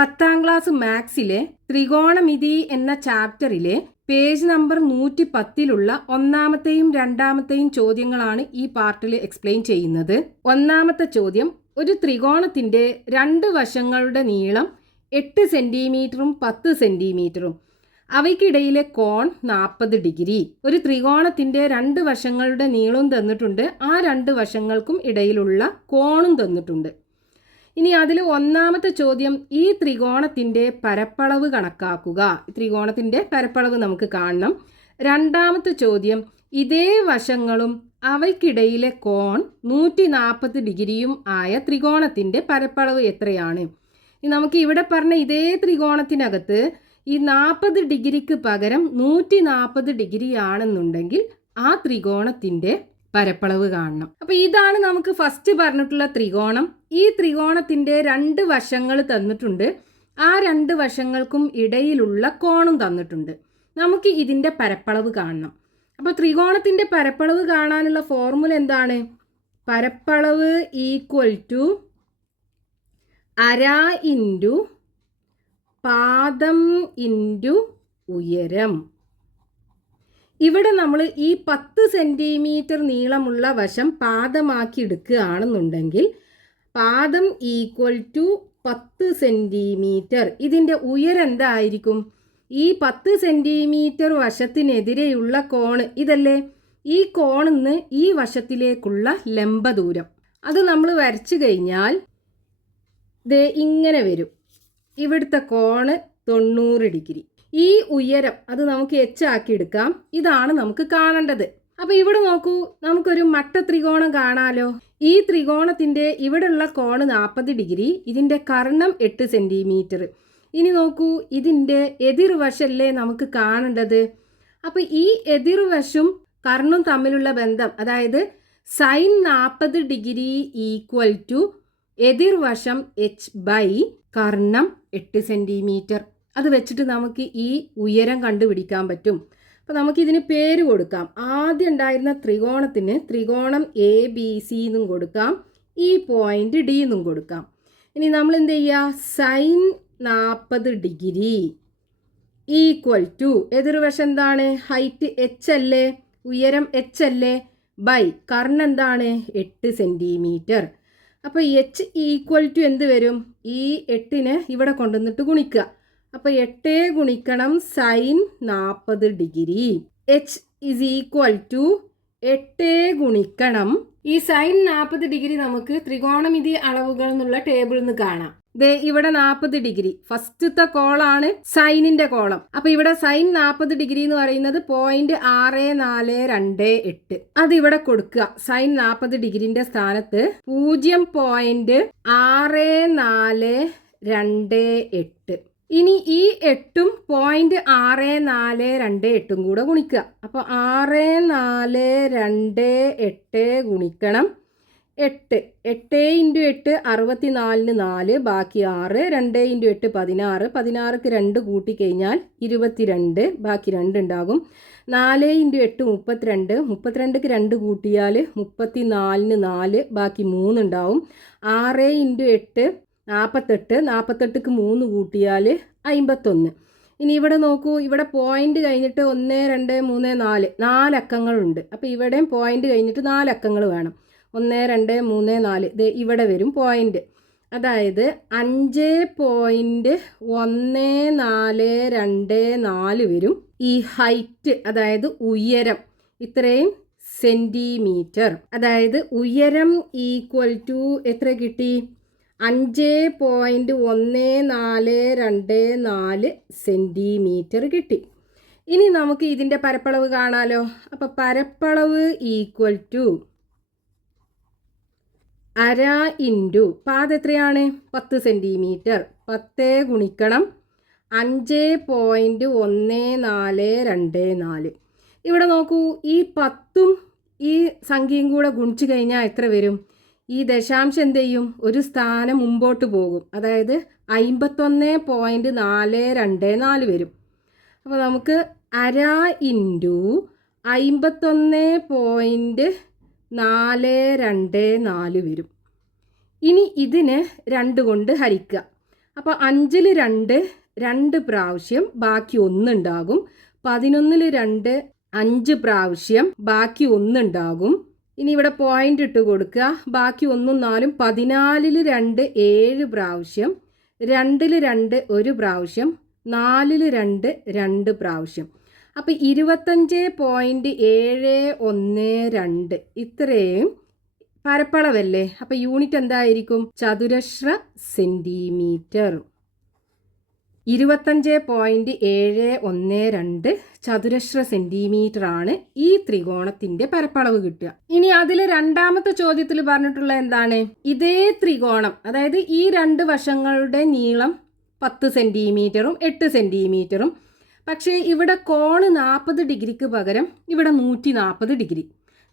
പത്താം ക്ലാസ് മാത്സിലെ ത്രികോണമിതി എന്ന ചാപ്റ്ററിലെ page number നൂറ്റി പത്തിലുള്ള ഒന്നാമത്തെയും രണ്ടാമത്തെയും ചോദ്യങ്ങളാണ് ഈ പാർട്ടിൽ എക്സ്പ്ലെയിൻ ചെയ്യുന്നത്. ഒന്നാമത്തെ ചോദ്യം ഒരു ത്രികോണത്തിന്റെ രണ്ട് വശങ്ങളുടെ നീളം എട്ട് സെന്റിമീറ്ററും പത്ത് സെന്റിമീറ്ററും. അവയ്ക്കിടയിലെ കോൺ നാൽപ്പത് ഡിഗ്രി. ഒരു ത്രികോണത്തിന്റെ രണ്ട് വശങ്ങളുടെ നീളവും തന്നിട്ടുണ്ട്. ആ രണ്ട് വശങ്ങൾക്കും ഇടയിലുള്ള കോണും തന്നിട്ടുണ്ട്. ഇനി അതിൽ ഒന്നാമത്തെ ചോദ്യം ഈ ത്രികോണത്തിന്റെ പരപ്പളവ് കണക്കാക്കുക. ത്രികോണത്തിന്റെ പരപ്പളവ് നമുക്ക് കാണണം. രണ്ടാമത്തെ ചോദ്യം ഇതേ വശങ്ങളും അവയ്ക്കിടയിലെ കോൺ നൂറ്റി നാൽപ്പത് ഡിഗ്രിയും ആയ ത്രികോണത്തിന്റെ പരപ്പളവ് എത്രയാണ്? നമുക്ക് ഇവിടെ പറഞ്ഞ ഇതേ ത്രികോണത്തിനകത്ത് ഈ നാൽപ്പത് ഡിഗ്രിക്ക് പകരം നൂറ്റി നാൽപ്പത് ഡിഗ്രി ആണെന്നുണ്ടെങ്കിൽ ആ ത്രികോണത്തിന്റെ പരപ്പളവ് കാണണം. അപ്പൊ ഇതാണ് നമുക്ക് ഫസ്റ്റ് പറഞ്ഞിട്ടുള്ള ത്രികോണം. ഈ ത്രികോണത്തിന്റെ രണ്ട് വശങ്ങൾ തന്നിട്ടുണ്ട്. ആ രണ്ട് വശങ്ങൾക്കും ഇടയിലുള്ള കോണും തന്നിട്ടുണ്ട്. നമുക്ക് ഇതിന്റെ പരപ്പളവ് കാണണം. അപ്പോൾ ത്രികോണത്തിന്റെ പരപ്പളവ് കാണാനുള്ള ഫോർമുല എന്താണ്? പരപ്പളവ് ഈക്വൽ ടു അര ഇന്റു പാദം ഇന്റു ഉയരം. ഇവിടെ നമ്മൾ ഈ പത്ത് സെന്റിമീറ്റർ നീളമുള്ള വശം പാദമാക്കി എടുക്കുകയാണെന്നുണ്ടെങ്കിൽ പാദം ഈക്വൽ ടു പത്ത് സെന്റിമീറ്റർ ഇതിന്റെ ഉയരം എന്തായിരിക്കും? ഈ പത്ത് സെന്റിമീറ്റർ വശത്തിനെതിരെയുള്ള കോണ് ഇതല്ലേ? ഈ കോണിന്ന് ഈ വശത്തിലേക്കുള്ള ലംബ ദൂരം. അത് നമ്മൾ വരച്ചു കഴിഞ്ഞാൽ ദേ ഇങ്ങനെ വരും. ഇവിടുത്തെ കോണ് തൊണ്ണൂറ് ഡിഗ്രി. ഈ ഉയരം അത് നമുക്ക് എച്ച് ആക്കി എടുക്കാം. ഇതാണ് നമുക്ക് കാണേണ്ടത്. അപ്പൊ ഇവിടെ നോക്കൂ നമുക്കൊരു മട്ട ത്രികോണം കാണാലോ? ഈ ത്രികോണത്തിന്റെ ഇവിടെയുള്ള കോണ് നാൽപ്പത് ഡിഗ്രി ഇതിന്റെ കർണം എട്ട് സെന്റിമീറ്റർ. ഇനി നോക്കൂ ഇതിന്റെ എതിർവശല്ലേ നമുക്ക് കാണേണ്ടത്? അപ്പൊ ഈ എതിർവശം കർണും തമ്മിലുള്ള ബന്ധം അതായത് സൈൻ നാൽപ്പത് ഡിഗ്രി ഈക്വൽ ടു എതിർവശം എച്ച് ബൈ കർണം എട്ട് സെന്റിമീറ്റർ അത് വെച്ചിട്ട് നമുക്ക് ഈ ഉയരം കണ്ടുപിടിക്കാൻ പറ്റും. അപ്പോൾ നമുക്കിതിന് പേര് കൊടുക്കാം. ആദ്യം ഉണ്ടായിരുന്ന ത്രികോണത്തിന് ത്രികോണം എ ബി സി എന്നും കൊടുക്കാം. ഈ പോയിന്റ് ഡി എന്നും കൊടുക്കാം. ഇനി നമ്മൾ എന്ത് ചെയ്യുക സൈൻ നാൽപ്പത് ഡിഗ്രി ഈക്വൽ ടു എതിർവശം എന്താണ്? ഹൈറ്റ് എച്ച് അല്ലേ? ഉയരം എച്ച് അല്ലേ? ബൈ കർണ് എന്താണ്? എട്ട് സെന്റിമീറ്റർ അപ്പോൾ എച്ച് ഈക്വൽ ടു എന്ത് വരും? ഈ എട്ടിന് ഇവിടെ കൊണ്ടുവന്നിട്ട് ഗുണിക്കുക. അപ്പോൾ എട്ട് ഗുണിക്കണം സൈൻ നാൽപ്പത് degree. H is equal to എട്ട് ഗുണിക്കണം. ഈ സൈൻ നാൽപ്പത് ഡിഗ്രി നമുക്ക് ത്രികോണമിതി അളവുകൾ എന്നുള്ള ടേബിളിൽ നിന്ന് കാണാം. ദേ ഇവിടെ നാൽപ്പത് ഡിഗ്രി. ഫസ്റ്റത്തെ കോളാണ് സൈനിന്റെ കോളം. അപ്പൊ ഇവിടെ സൈൻ നാൽപ്പത് ഡിഗ്രി എന്ന് പറയുന്നത് പോയിന്റ് ആറ് നാല് രണ്ട് എട്ട്. അത് ഇവിടെ കൊടുക്കുക. സൈൻ നാൽപ്പത് ഡിഗ്രിന്റെ സ്ഥാനത്ത് പൂജ്യം പോയിന്റ് ആറ് നാല് രണ്ട് എട്ട്. ഇനി ഈ എട്ടും പോയിന്റ് ആറ് നാല് രണ്ട് എട്ടും കൂടെ ഗുണിക്കുക. അപ്പോൾ ആറ് നാല് രണ്ട് എട്ട് ഗുണിക്കണം. എട്ട്. എട്ട് ഇന്റു എട്ട് അറുപത്തി നാലിന് നാല് ബാക്കി ആറ്. രണ്ട് ഇന്റു എട്ട് പതിനാറ്. പതിനാറ്ക്ക് രണ്ട് കൂട്ടിക്കഴിഞ്ഞാൽ ഇരുപത്തിരണ്ട്. ബാക്കി രണ്ട് ഉണ്ടാകും. നാല് ഇന്റു എട്ട് മുപ്പത്തിരണ്ട്. മുപ്പത്തിരണ്ടിക്ക് രണ്ട് കൂട്ടിയാൽ മുപ്പത്തി നാലിന് നാല് ബാക്കി മൂന്നുണ്ടാവും ആറ് ഇന്റു എട്ട് നാൽപ്പത്തെട്ട് നാൽപ്പത്തെട്ടിക്ക് മൂന്ന് കൂട്ടിയാൽ അമ്പത്തൊന്ന്. ഇനി ഇവിടെ നോക്കൂ ഇവിടെ പോയിന്റ് കഴിഞ്ഞിട്ട് ഒന്ന് രണ്ട് മൂന്ന് നാല് നാലക്കങ്ങളുണ്ട് അപ്പോൾ ഇവിടെയും പോയിന്റ് കഴിഞ്ഞിട്ട് നാലക്കങ്ങൾ വേണം. ഒന്ന് രണ്ട് മൂന്ന് നാല്. ഇത് ഇവിടെ വരും പോയിന്റ് അതായത് അഞ്ച് പോയിന്റ് ഒന്ന് നാല് രണ്ട് നാല് വരും. ഈ ഹൈറ്റ് അതായത് ഉയരം ഇത്രയും സെന്റിമീറ്റർ അതായത് ഉയരം ഈക്വൽ ടു എത്ര കിട്ടി? അഞ്ച് പോയിന്റ് ഒന്ന് നാല് രണ്ട് നാല് സെന്റിമീറ്റർ കിട്ടി. ഇനി നമുക്ക് ഇതിന്റെ പരപ്പളവ് കാണാലോ. അപ്പോൾ പരപ്പളവ് ഈക്വൽ ടു അര ഇന്റു പാത എത്രയാണ്? പത്ത് സെന്റിമീറ്റർ പത്ത് ഗുണിക്കണം അഞ്ച് പോയിന്റ് ഒന്ന് നാല് രണ്ട് നാല്. ഇവിടെ നോക്കൂ ഈ പത്തും ഈ സംഖ്യയും കൂടെ ഗുണിച്ചു കഴിഞ്ഞാൽ എത്ര വരും? ഈ ദശാംശം എന്ത് ചെയ്യും ഒരു സ്ഥാനം മുമ്പോട്ട് പോകും. അതായത് അമ്പത്തൊന്ന് പോയിന്റ് നാല് രണ്ട് നാല് വരും. അപ്പോൾ നമുക്ക് അര ഇന്റു അമ്പത്തൊന്ന് പോയിന്റ് നാല് രണ്ട് നാല് വരും. ഇനി ഇതിന് രണ്ട് കൊണ്ട് ഹരിക്കുക. അപ്പോൾ അഞ്ചിൽ രണ്ട് രണ്ട് പ്രാവശ്യം ബാക്കി ഒന്നുണ്ടാകും. പതിനൊന്നിൽ രണ്ട് അഞ്ച് പ്രാവശ്യം ബാക്കി ഒന്നുണ്ടാകും. ഇനി ഇവിടെ പോയിന്റ് ഇട്ട് കൊടുക്കുക. ബാക്കി ഒന്നും നാലും പതിനാലിൽ രണ്ട് ഏഴ് പ്രാവശ്യം രണ്ടിൽ രണ്ട് ഒരു പ്രാവശ്യം നാലിൽ രണ്ട് രണ്ട് പ്രാവശ്യം. അപ്പോൾ ഇരുപത്തഞ്ച് പോയിന്റ് ഏഴ് ഒന്ന് രണ്ട് ഇത്രയും പരപ്പളവല്ലേ? അപ്പോൾ യൂണിറ്റ് എന്തായിരിക്കും? ചതുരശ്ര സെന്റിമീറ്റർ ഇരുപത്തഞ്ച് പോയിന്റ് ഏഴ് ഒന്ന് രണ്ട് ചതുരശ്ര സെന്റിമീറ്റർ ആണ് ഈ ത്രികോണത്തിന്റെ പരപ്പളവ് കിട്ടുക. ഇനി അതിൽ രണ്ടാമത്തെ ചോദ്യത്തിൽ പറഞ്ഞിട്ടുള്ള എന്താണ്? ഇതേ ത്രികോണം അതായത് ഈ രണ്ട് വശങ്ങളുടെ നീളം പത്ത് സെന്റിമീറ്ററും എട്ട് സെന്റിമീറ്ററും പക്ഷേ ഇവിടെ കോണ് നാൽപ്പത് ഡിഗ്രിക്ക് പകരം ഇവിടെ നൂറ്റി നാൽപ്പത് ഡിഗ്രി.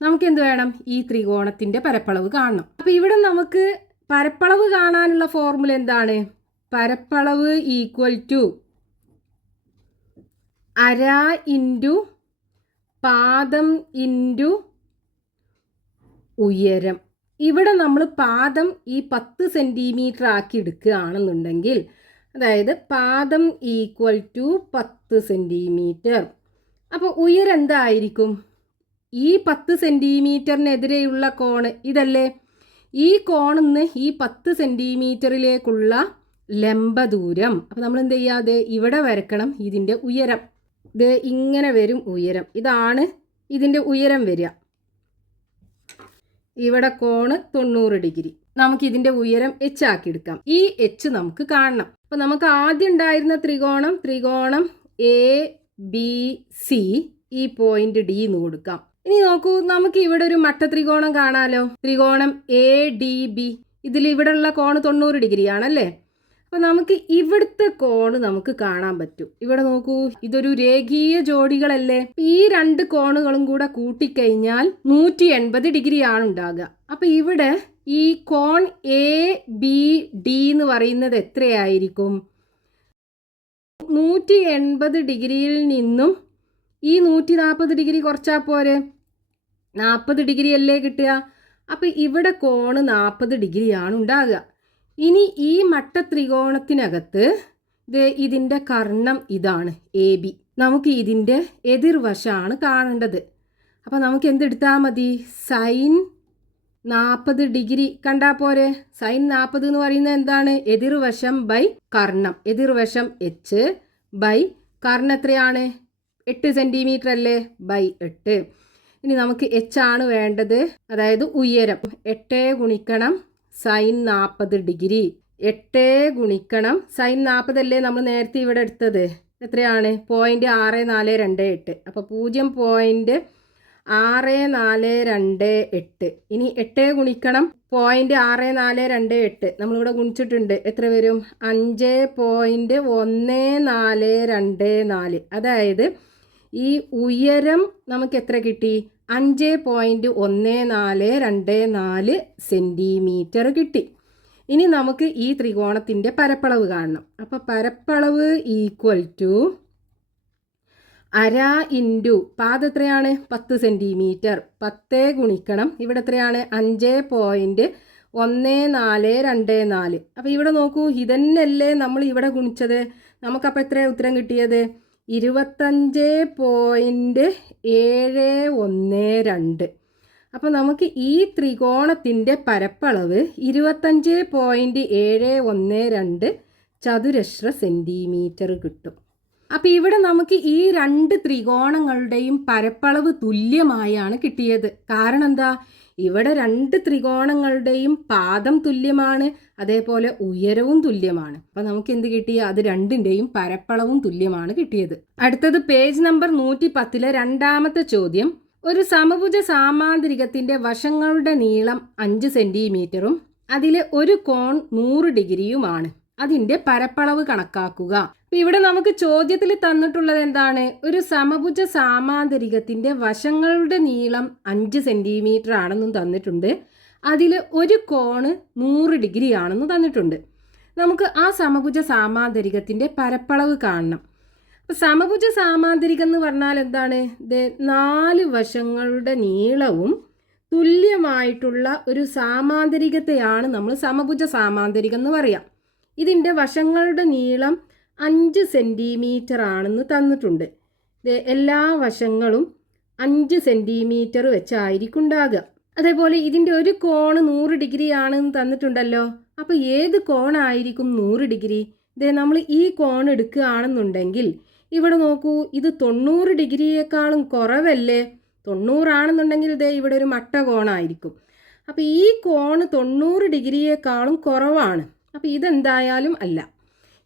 നമുക്ക് എന്ത് വേണം? ഈ ത്രികോണത്തിന്റെ പരപ്പളവ് കാണണം. അപ്പോൾ ഇവിടെ നമുക്ക് പരപ്പളവ് കാണാനുള്ള ഫോർമുല എന്താണ്? പരപ്പളവ് ഈക്വൽ ടു അര ഇന്റു പാദം ഇന്റു ഉയരം. ഇവിടെ നമ്മൾ പാദം ഈ പത്ത് സെന്റിമീറ്റർ ആക്കി എടുക്കുകയാണെന്നുണ്ടെങ്കിൽ അതായത് പാദം ഈക്വൽ ടു പത്ത് സെന്റിമീറ്റർ അപ്പോൾ ഉയരം എന്തായിരിക്കും? ഈ പത്ത് സെന്റിമീറ്ററിനെതിരെയുള്ള കോണ് ഇതല്ലേ? ഈ കോണിന്ന് ഈ പത്ത് സെന്റിമീറ്ററിലേക്കുള്ള ലംബ ദൂരം അപ്പം നമ്മൾ എന്ത് ചെയ്യാതെ ഇവിടെ വരക്കണം ഇതിന്റെ ഉയരം. ഇത് ഇങ്ങനെ വരും ഉയരം. ഇതാണ് ഇതിന്റെ ഉയരം വരിക. ഇവിടെ കോണ് തൊണ്ണൂറ് ഡിഗ്രി. നമുക്ക് ഇതിന്റെ ഉയരം എച്ച് ആക്കി എടുക്കാം. ഈ എച്ച് നമുക്ക് കാണണം. അപ്പം നമുക്ക് ആദ്യം ഉണ്ടായിരുന്ന ത്രികോണം ത്രികോണം എ ബി സി ഈ പോയിന്റ് ഡി എന്ന് കൊടുക്കാം. ഇനി നോക്കൂ നമുക്ക് ഇവിടെ ഒരു മട്ട ത്രികോണം കാണാലോ? ത്രികോണം എ ഡി ബി ഇതിൽ ഇവിടെ ഉള്ള കോണ് തൊണ്ണൂറ് ഡിഗ്രി ആണല്ലേ അപ്പോൾ നമുക്ക് ഇവിടുത്തെ കോണ് നമുക്ക് കാണാൻ പറ്റും. ഇവിടെ നോക്കൂ ഇതൊരു രേഖീയ ജോഡികളല്ലേ? ഈ രണ്ട് കോണുകളും കൂടെ കൂട്ടിക്കഴിഞ്ഞാൽ നൂറ്റി എൺപത് ഡിഗ്രി ആണ് ഉണ്ടാകുക. അപ്പോൾ ഇവിടെ ഈ കോൺ എ ബി ഡി എന്ന് പറയുന്നത് എത്രയായിരിക്കും? നൂറ്റി എൺപത് ഡിഗ്രിയിൽ നിന്നും ഈ നൂറ്റി നാൽപ്പത് ഡിഗ്രി കുറച്ചാൽ പോരെ? നാൽപ്പത് ഡിഗ്രി അല്ലേ കിട്ടുക? അപ്പോൾ ഇവിടെ കോണ് നാൽപ്പത് ഡിഗ്രിയാണ് ഉണ്ടാകുക. ഇനി ഈ മട്ട ത്രികോണത്തിനകത്ത് ഇത് ഇതിന്റെ കർണം ഇതാണ് എ ബി. നമുക്ക് ഇതിന്റെ എതിർവശമാണ് കാണേണ്ടത്. അപ്പോൾ നമുക്ക് എന്തെടുത്താൽ മതി? സൈൻ നാൽപ്പത് ഡിഗ്രി. കണ്ടാൽ പോരെ? സൈൻ നാൽപ്പത് എന്ന് പറയുന്നത് എന്താണ്? എതിർവശം by Karnam. എതിർവശം H by Karnam എത്രയാണ്? എട്ട് സെന്റിമീറ്റർ അല്ലേ? ബൈ എട്ട്. ഇനി നമുക്ക് എച്ച് ആണ് വേണ്ടത്. അതായത് ഉയരം. എട്ട് ഗുണിക്കണം സൈൻ നാൽപ്പത് ഡിഗ്രി. എട്ട് ഗുണിക്കണം. സൈൻ നാൽപ്പതല്ലേ നമ്മൾ നേരത്തെ ഇവിടെ എടുത്തത്? എത്രയാണ്? പോയിന്റ് ആറ് നാല് രണ്ട് എട്ട്. അപ്പോൾ പൂജ്യം പോയിന്റ് ആറ് നാല് രണ്ട് എട്ട്. ഇനി എട്ട് ഗുണിക്കണം. പോയിന്റ് ആറ് നാല് രണ്ട് എട്ട്. നമ്മളിവിടെ ഗുണിച്ചിട്ടുണ്ട്. എത്ര വരും? അഞ്ച് പോയിന്റ് ഒന്ന് നാല് രണ്ട് നാല്. അതായത് ഈ ഉയരം നമുക്ക് എത്ര കിട്ടി? അഞ്ച് പോയിന്റ് ഒന്ന് നാല് രണ്ട് നാല് സെന്റിമീറ്റർ കിട്ടി. ഇനി നമുക്ക് ഈ ത്രികോണത്തിന്റെ പരപ്പളവ് കാണണം. അപ്പോൾ പരപ്പളവ് ഈക്വൽ ടു അര ഇന്റു പാത എത്രയാണ്? പത്ത് സെന്റിമീറ്റർ പത്ത് ഗുണിക്കണം. ഇവിടെ എത്രയാണ്? അഞ്ച് പോയിന്റ് ഒന്ന് നാല് രണ്ട് നാല്. അപ്പോൾ ഇവിടെ നോക്കൂ ഇതന്നെയല്ലേ നമ്മൾ ഇവിടെ ഗുണിച്ചത്? നമുക്കപ്പോൾ എത്ര ഉത്തരം കിട്ടിയത്? ഇരുപത്തഞ്ച് പോയിന്റ് ഏഴ് ഒന്ന് രണ്ട്. അപ്പോൾ നമുക്ക് ഈ ത്രികോണത്തിന്റെ പരപ്പളവ് ഇരുപത്തഞ്ച് പോയിന്റ് ഏഴ് ഒന്ന് രണ്ട് ചതുരശ്ര സെന്റിമീറ്റർ കിട്ടും. അപ്പോൾ ഇവിടെ നമുക്ക് ഈ രണ്ട് ത്രികോണങ്ങളുടെയും പരപ്പളവ് തുല്യമായാണ് കിട്ടിയത്. കാരണം എന്താ? ഇവിടെ രണ്ട് ത്രികോണങ്ങളുടെയും പാദം തുല്യമാണ് അതേപോലെ ഉയരവും തുല്യമാണ്. അപ്പം നമുക്ക് എന്ത് കിട്ടി? അത് രണ്ടിന്റെയും പരപ്പളവും തുല്യമാണ് കിട്ടിയത്. അടുത്തത് പേജ് നമ്പർ നൂറ്റി പത്തിലെ രണ്ടാമത്തെ ചോദ്യം. ഒരു സമഭുജ സാമാന്തരികത്തിന്റെ വശങ്ങളുടെ നീളം അഞ്ച് സെന്റിമീറ്ററും അതിലെ ഒരു കോൺ നൂറ് ഡിഗ്രിയുമാണ്. അതിന്റെ പരപ്പളവ് കണക്കാക്കുക. ഇവിടെ നമുക്ക് ചോദ്യത്തിൽ തന്നിട്ടുള്ളത് എന്താണ്? ഒരു സമഭുജ സാമാന്തരികത്തിന്റെ വശങ്ങളുടെ നീളം അഞ്ച് സെന്റിമീറ്റർ ആണെന്നും തന്നിട്ടുണ്ട്. അതിൽ ഒരു കോണ് നൂറ് ഡിഗ്രി ആണെന്നും തന്നിട്ടുണ്ട്. നമുക്ക് ആ സമഭുജ സാമാന്തരികത്തിന്റെ പരപ്പളവ് കാണണം. അപ്പം സമഭുജ സാമാന്തരികം എന്ന് പറഞ്ഞാൽ എന്താണ്? ഇത് നാല് വശങ്ങളുടെ നീളവും തുല്യമായിട്ടുള്ള ഒരു സാമാന്തരികത്തെയാണ് നമ്മൾ സമഭുജ സാമാന്തരികം എന്ന് പറയാം. ഇതിന്റെ വശങ്ങളുടെ നീളം അഞ്ച് സെന്റിമീറ്റർ ആണെന്ന് തന്നിട്ടുണ്ട്. എല്ലാ വശങ്ങളും അഞ്ച് സെന്റിമീറ്റർ വെച്ചായിരിക്കും ഉണ്ടാകുക. അതേപോലെ ഇതിന്റെ ഒരു കോണ് നൂറ് ഡിഗ്രി ആണെന്ന് തന്നിട്ടുണ്ടല്ലോ. അപ്പോൾ ഏത് കോണായിരിക്കും നൂറ് ഡിഗ്രി? ഇതേ നമ്മൾ ഈ കോൺ എടുക്കുകയാണെന്നുണ്ടെങ്കിൽ ഇവിടെ നോക്കൂ ഇത് തൊണ്ണൂറ് ഡിഗ്രിയേക്കാളും കുറവല്ലേ? തൊണ്ണൂറാണെന്നുണ്ടെങ്കിൽ ഇതേ ഇവിടെ ഒരു മട്ട കോണായിരിക്കും. അപ്പോൾ ഈ കോണ് തൊണ്ണൂറ് ഡിഗ്രിയേക്കാളും കുറവാണ്. അപ്പോൾ ഇതെന്തായാലും അല്ല.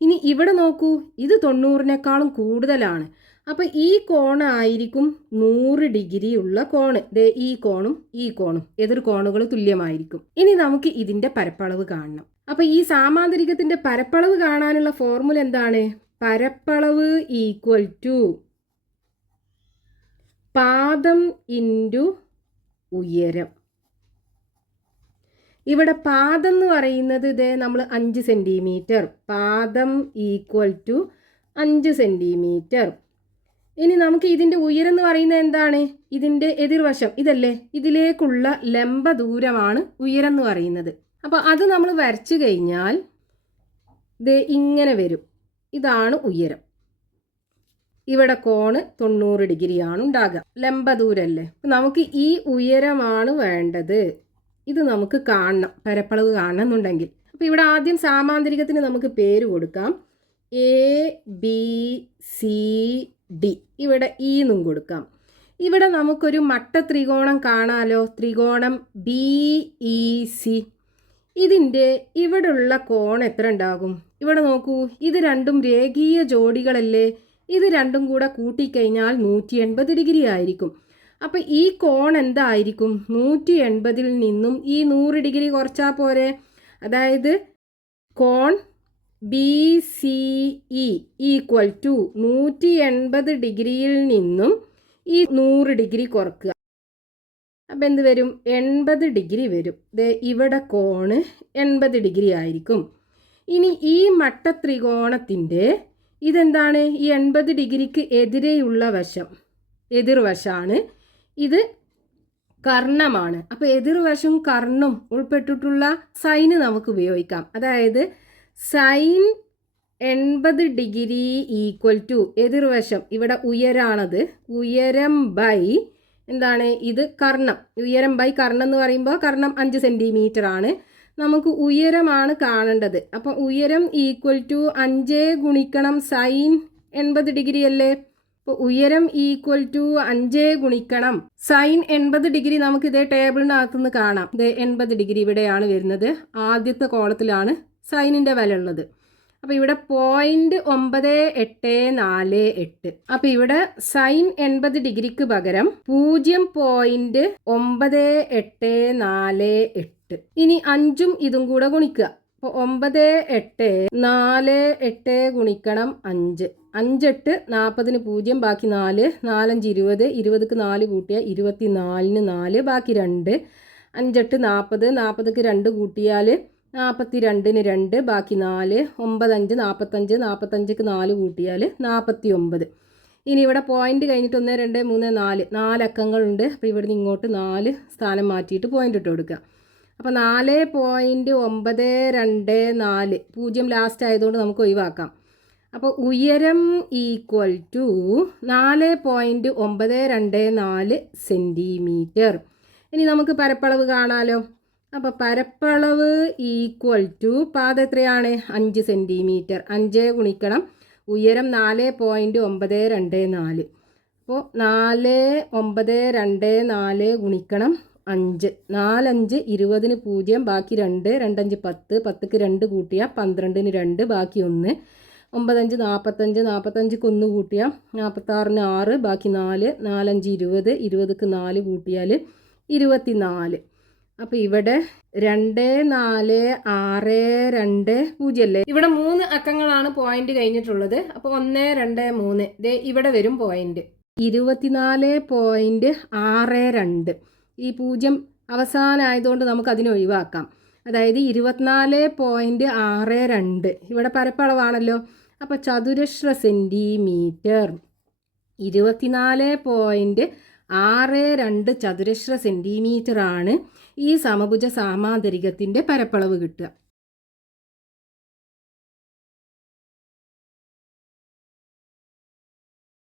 ഇനി ഇവിടെ നോക്കൂ ഇത് തൊണ്ണൂറിനേക്കാളും കൂടുതലാണ്. അപ്പോൾ ഈ കോണായിരിക്കും നൂറ് ഡിഗ്രി ഉള്ള കോണ്. ദേ ഈ കോണും ഈ കോണും എതിർ കോണുകൾ തുല്യമായിരിക്കും. ഇനി നമുക്ക് ഇതിന്റെ പരപ്പളവ് കാണണം. അപ്പോൾ ഈ സാമാന്തരികത്തിന്റെ പരപ്പളവ് കാണാനുള്ള ഫോർമുല എന്താണ്? പരപ്പളവ് ഈക്വൽ ടു പാദം ഇന്റു ഉയരം. ഇവിടെ പാദം എന്ന് പറയുന്നത് ഇതേ നമ്മൾ അഞ്ച് സെന്റിമീറ്റർ പാദം ഈക്വൽ ടു അഞ്ച് സെന്റിമീറ്റർ ഇനി നമുക്ക് ഇതിന്റെ ഉയരം എന്ന് പറയുന്നത് എന്താണ്? ഇതിന്റെ എതിർവശം. ഇതല്ലേ? ഇതിലേക്കുള്ള ലംബ ദൂരമാണ് ഉയരം എന്ന് പറയുന്നത്. അപ്പോൾ അത് നമ്മൾ വരച്ചു കഴിഞ്ഞാൽ ഇത് ഇങ്ങനെ വരും. ഇതാണ് ഉയരം. ഇവിടെ കോണ് തൊണ്ണൂറ് ഡിഗ്രിയാണ് ഉണ്ടാകുക. ലംബ നമുക്ക് ഈ ഉയരമാണ് വേണ്ടത്. ഇത് നമുക്ക് കാണണം പരപ്പളവ് കാണണം എന്നുണ്ടെങ്കിൽ അപ്പോൾ ഇവിടെ ആദ്യം സാമാന്തരികത്തിന് നമുക്ക് പേര് കൊടുക്കാം. എ ബി സി ഡി ഇവിടെ ഇ എന്നും കൊടുക്കാം. ഇവിടെ നമുക്കൊരു മട്ട ത്രികോണം കാണാലോ? ത്രികോണം ബി ഇ സി ഇതിന്റെ ഇവിടെയുള്ള കോൺ എത്ര ഉണ്ടാകും? ഇവിടെ നോക്കൂ ഇത് രണ്ടും രേഖീയ ജോഡികളല്ലേ? ഇത് രണ്ടും കൂടെ കൂട്ടിക്കഴിഞ്ഞാൽ നൂറ്റി എൺപത് ഡിഗ്രി ആയിരിക്കും. അപ്പോൾ ഈ കോൺ എന്തായിരിക്കും? നൂറ്റി എൺപതിൽ നിന്നും ഈ നൂറ് ഡിഗ്രി കുറച്ചാൽ പോരെ. അതായത് കോൺ B C E equal to നൂറ്റി എൺപത് ഡിഗ്രിയിൽ നിന്നും ഈ നൂറ് ഡിഗ്രി കുറക്കുക. അപ്പം എന്ത് വരും? എൺപത് ഡിഗ്രി വരും. ദേ ഇവിടെ കോണ് എൺപത് ഡിഗ്രി ആയിരിക്കും. ഇനി ഈ മട്ട ത്രികോണത്തിന്റെ ഇതെന്താണ്? ഈ എൺപത് ഡിഗ്രിക്ക് എതിരെയുള്ള വശം എതിർവശമാണ് ഇത് കർണമാണ്. അപ്പോൾ എതിർവശം കർണം ഉൾപ്പെട്ടിട്ടുള്ള സൈന് നമുക്ക് ഉപയോഗിക്കാം. അതായത് സൈൻ എൺപത് ഡിഗ്രി ഈക്വൽ ടു എതിർവശം ഇവിടെ ഉയരാണത്. ഉയരം ബൈ എന്താണ്? ഇത് കർണം. ഉയരം ബൈ കർണം എന്ന് പറയുമ്പോൾ കർണം അഞ്ച് സെന്റിമീറ്റർ ആണ്. നമുക്ക് ഉയരമാണ് കാണേണ്ടത്. അപ്പം ഉയരം ഈക്വൽ ടു അഞ്ച് ഗുണിക്കണം സൈൻ എൺപത് ഡിഗ്രി അല്ലേ? അപ്പോൾ ഉയരം ഈക്വൽ ടു അഞ്ച് ഗുണിക്കണം. സൈൻ എൺപത് ഡിഗ്രി നമുക്ക് ഇതേ ടേബിളിനകത്തുനിന്ന് കാണാം. ഇത് എൺപത് ഡിഗ്രി ഇവിടെയാണ് വരുന്നത്. ആദ്യത്തെ കോളത്തിലാണ് സൈനിന്റെ വില ഉള്ളത്. അപ്പോൾ ഇവിടെ പോയിന്റ് ഒമ്പത് എട്ട് നാല് എട്ട്. അപ്പോൾ ഇവിടെ സൈൻ എൺപത് ഡിഗ്രിക്ക് പകരം പൂജ്യം പോയിന്റ് ഒമ്പത് എട്ട് നാല് എട്ട്. ഇനി അഞ്ചും ഇതും കൂടെ ഗുണിക്കുക. അപ്പോൾ ഒമ്പത് എട്ട് നാല് എട്ട് ഗുണിക്കണം അഞ്ച്. അഞ്ചെട്ട് നാൽപ്പതിന് പൂജ്യം ബാക്കി നാല് നാലഞ്ച് ഇരുപത് ഇരുപതിക്ക് നാല് കൂട്ടിയാൽ ഇരുപത്തി നാലിന് നാല് ബാക്കി രണ്ട്. അഞ്ചെട്ട് നാൽപ്പത് നാൽപ്പതിക്ക് രണ്ട് കൂട്ടിയാൽ നാൽപ്പത്തി രണ്ടിന് രണ്ട് ബാക്കി നാല്. ഒമ്പതഞ്ച് നാൽപ്പത്തഞ്ച് നാൽപ്പത്തഞ്ചിക്ക് നാല് കൂട്ടിയാൽ നാൽപ്പത്തി ഒമ്പത് ഇനി ഇവിടെ പോയിന്റ് കഴിഞ്ഞിട്ട് ഒന്ന് രണ്ട് മൂന്ന് നാല്. നാല് അക്കങ്ങളുണ്ട്. അപ്പോൾ ഇവിടുന്ന് ഇങ്ങോട്ട് നാല് സ്ഥാനം മാറ്റിയിട്ട് പോയിന്റ് ഇട്ട് കൊടുക്കുക. അപ്പോൾ നാല് പോയിന്റ് ഒമ്പത് രണ്ട് നാല്. പൂജ്യം ലാസ്റ്റ് ആയതുകൊണ്ട് നമുക്ക് ഒഴിവാക്കാം. അപ്പോൾ ഉയരം ഈക്വൽ ടു നാല് പോയിന്റ് ഒമ്പത് രണ്ട് നാല് സെന്റിമീറ്റർ ഇനി നമുക്ക് പരപ്പളവ് കാണാലോ. അപ്പോൾ പരപ്പളവ് ഈക്വൽ ടു പാത എത്രയാണ്? അഞ്ച് സെന്റിമീറ്റർ അഞ്ച് ഗുണിക്കണം. ഉയരം നാല് പോയിന്റ് ഒമ്പത് രണ്ട് നാല്. അപ്പോൾ നാല് ഒമ്പത് രണ്ട് നാല് ഗുണിക്കണം അഞ്ച്. നാലഞ്ച് ഇരുപതിന് പൂജ്യം ബാക്കി രണ്ട് രണ്ടഞ്ച് പത്ത് പത്തുക്ക് രണ്ട് കൂട്ടിയാൽ പന്ത്രണ്ടിന് രണ്ട് ബാക്കി ഒന്ന്. ഒമ്പതഞ്ച് നാൽപ്പത്തഞ്ച് നാൽപ്പത്തഞ്ച് കൊന്ന് കൂട്ടിയാൽ നാൽപ്പത്താറിന് ആറ് ബാക്കി നാല് നാലഞ്ച് ഇരുപത് ഇരുപതിക്ക് നാല് കൂട്ടിയാൽ ഇരുപത്തി നാല് അപ്പോൾ ഇവിടെ രണ്ട് നാല് ആറ് രണ്ട് പൂജ്യം അല്ലേ? ഇവിടെ മൂന്ന് അക്കങ്ങളാണ് പോയിന്റ് കഴിഞ്ഞിട്ടുള്ളത്. അപ്പോൾ ഒന്ന് രണ്ട് മൂന്ന്. ദേ ഇവിടെ വരും പോയിന്റ് ഇരുപത്തിനാല് പോയിന്റ് ആറ് രണ്ട്. ഈ പൂജ്യം അവസാനമായതുകൊണ്ട് നമുക്ക് അതിനെ ഒഴിവാക്കാം. അതായത് ഇരുപത്തിനാല് പോയിന്റ് ആറ് രണ്ട്. ഇവിടെ പരപ്പളവാണല്ലോ. അപ്പോൾ ചതുരശ്ര സെന്റിമീറ്റർ ഇരുപത്തിനാല് പോയിന്റ് ആറ് രണ്ട് ചതുരശ്ര സെന്റിമീറ്ററാണ് ഈ സമഭുജ സാമാന്തരികത്തിന്റെ പരപ്പളവ് കിട്ടുക.